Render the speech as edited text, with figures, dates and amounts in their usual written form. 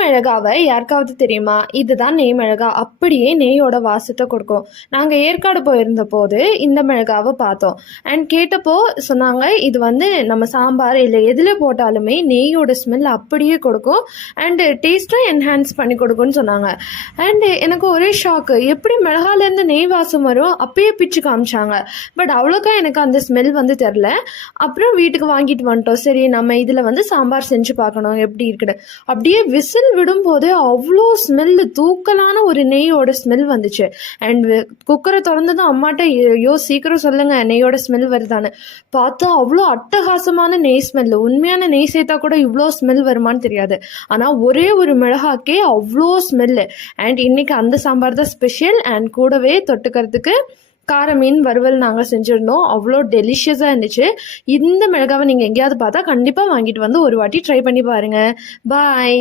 மிளகாவை யாருக்காவது தெரியுமா? இதுதான் நெய் மிளகா. அப்படியே நெய்யோட வாசத்தை கொடுக்கும். நாங்கள் ஏற்காடு போயிருந்த போது இந்த மிளகாவை பார்த்தோம். அண்ட் கேட்டப்போ சொன்னாங்க, இது வந்து நம்ம சாம்பார் இல்லை எதில் போட்டாலுமே நெய்யோட ஸ்மெல் அப்படியே கொடுக்கும். அண்டு டேஸ்ட்டும் என்ஹான்ஸ் பண்ணி கொடுக்கும்னு சொன்னாங்க. அண்டு எனக்கு ஒரே ஷாக்கு, எப்படி மிளகாலேருந்து நெய் வாசம் வரும்? அப்பயே பிச்சு காமிச்சாங்க. பட் அவ்வளோக்கா எனக்கு அந்த ஸ்மெல் வந்து தெரில. அப்புறம் வீட்டுக்கு வாங்கிட்டு வந்துட்டோம். சரி, நம்ம இதில் வந்து சாம்பார் செஞ்சு பார்க்கணும் எப்படி இருக்குன்னு. அப்படியே விசில் விடும்போது அவ்வளோ ஸ்மெல்லு, தூக்கலான ஒரு நெய்யோட ஸ்மெல் வந்துச்சு. அண்ட் குக்கரை திறந்ததும் அம்மாட்ட, ஐயோ சீக்கிரம் சொல்லுங்க நெய்யோட ஸ்மெல் வருதான்னு. பார்த்தா அவ்வளோ அட்டகாசமான நெய் ஸ்மெல்லு. உண்மையான நெய் சேர்த்தா கூட இவ்வளோ ஸ்மெல் வருமானு தெரியாது. ஆனால் ஒரே ஒரு மிளகாக்கே அவ்வளோ ஸ்மெல்லு. அண்ட் இன்னைக்கு அந்த சாம்பார் தான் ஸ்பெஷல். அண்ட் கூடவே தொட்டுக்கிறதுக்கு கார மீன் வறுவல் நாங்கள் செஞ்சுருந்தோம். அவ்வளோ டெலிஷியஸாக இருந்துச்சு. இந்த மிளகாவை நீங்கள் எங்கேயாவது பார்த்தா கண்டிப்பாக வாங்கிட்டு வந்து ஒரு வாட்டி ட்ரை பண்ணி பாருங்கள். பாய்.